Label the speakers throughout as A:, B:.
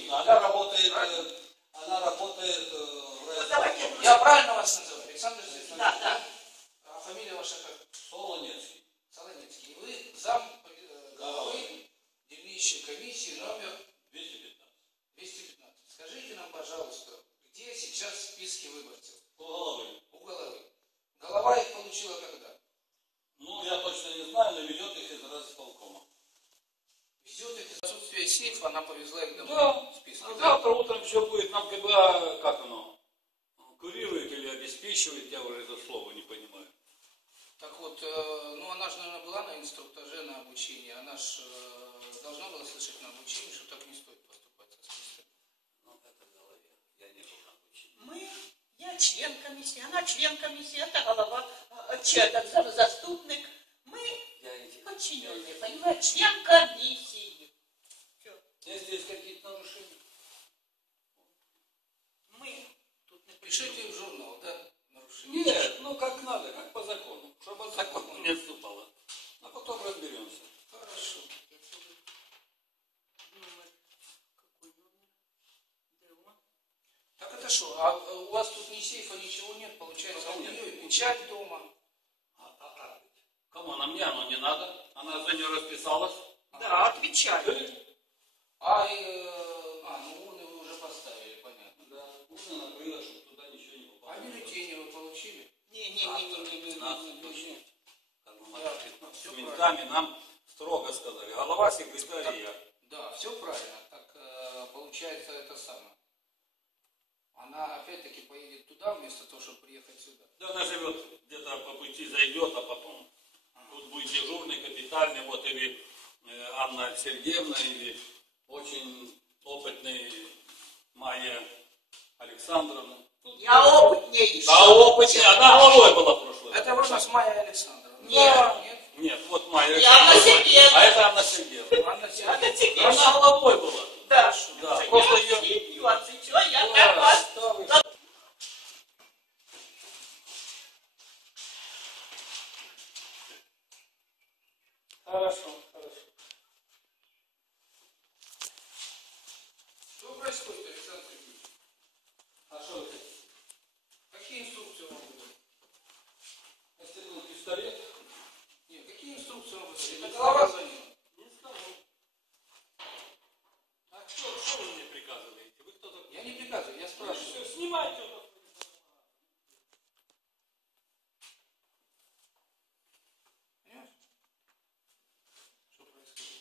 A: видно. Она работает в
B: Давайте.
C: Я правильно вас называю? Александр Сергеевич?
B: Да.
C: А фамилия ваша как?
A: Солонецкий.
C: Солонецкий. И вы зам главы дільничной комиссии номер
A: 215.
C: 215. Скажите нам, пожалуйста, где сейчас в списке выборцев?
A: У головы.
C: У головы. Голова их получила когда?
A: Ну, я точно не знаю, но ведет их из райисполкома.
C: Везет их из отсутствия сейфа, она повезла их домой.
A: Да.
C: В списке,
A: А
C: да?
A: завтра утром все будет. Нам КБА, как оно, курирует или обеспечивает, я уже это слово не понимаю.
C: Так вот, ну она же, наверное, была на инструктаже, на обучении. Она же должна была слышать на обучении, что так не стоит поступать со списками.
A: Ну, это в голове. Я не был на обучении.
B: Я член комиссии, она член комиссии, это голова, этот заступник. Мы подчиненные, понимаете, член комиссии. Все.
A: Если есть какие-то нарушения.
B: Мы тут не
C: Пишите в журнал, да? Нарушение.
A: Нет, ну как надо, как по закону. Чтобы от закона не отступало. А потом разберемся.
C: Хорошо.
B: номер. Какой номер? Где он?
C: Так это что, а у вас тут ни сейфа, ничего нет, получается, у
A: Нет.
C: нее печать дома.
A: А как быть? Кому? Она мне оно не надо. Она за нее расписалась.
B: Да, отвечаю.
C: Ну урны вы уже поставили, понятно.
A: Да, урна накрыла, чтобы туда ничего не попало.
C: А бюллетени вы получили?
B: Не.
A: 15 точно.
C: Все
A: С ментами нам строго сказали. Голова секретаря.
C: Да, все правильно. Так получается это самое. Она опять-таки поедет туда, вместо того, чтобы приехать сюда.
A: Да, она живет где-то по пути, зайдет, а потом. Тут будет дежурный, капитальный, вот или Анна Сергеевна, или очень опытный Майя Александровна.
B: Я опытнее еще.
A: Да, опытнее. Она главой была в прошлый раз.
C: Это вы у нас Майя Александровна?
B: Нет.
C: Нет?
A: Нет, вот Майя
B: Я Анна
A: Александровна.
B: Сергеевна.
A: А это Анна Сергеевна.
C: Анна
B: Это
C: Сергеевна.
B: тебе.
A: Она главой была.
B: Да.
A: Да,
B: Я
A: просто ее...
B: все нюансы, что я как вас.
A: Хорошо, хорошо.
C: Что происходит, Александр Сергеевич?
A: А что это?
C: Какие инструкции вам будут?
A: Если был пистолет,
C: Нет, какие инструкции вам будут? Это
A: Не
C: голова
A: знаю.
C: за ним.
A: не скажу. А что вы мне приказываете? Вы кто такой?
C: Я не приказываю, я спрашиваю.
A: Все, снимайте это.
C: Понимаешь? Что происходит?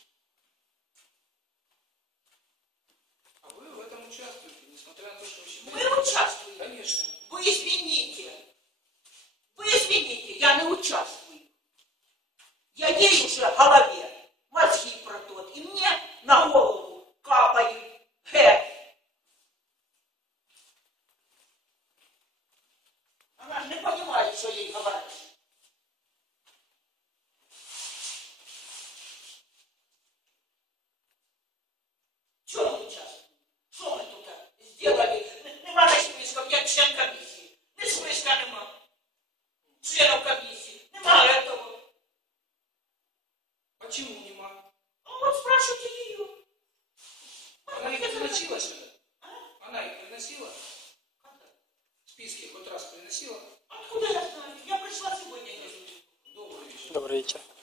C: А вы в этом участвуете, несмотря на то, что вы считаете...
B: Мы участвуем.
C: Конечно.
B: Вы извините. Вы извините, я не участвую. Я ей уже в голове мозги протот, и мне на голову капает гэ. Она же не понимает, что ей говорят. Чего мы участвуем? Что мы тут сделали? Нема списков, я член комиссии. Ни списка нема. Членов комиссии. Нема этого.
C: Почему нема?
B: А вот спрашивайте ее.
C: Она их приносила сюда?
B: А?
C: Она их приносила?
B: Когда?
C: Списки хоть раз приносила?
B: Откуда я знаю? Я пришла сегодня.
C: Добрый вечер.
D: Добрый вечер.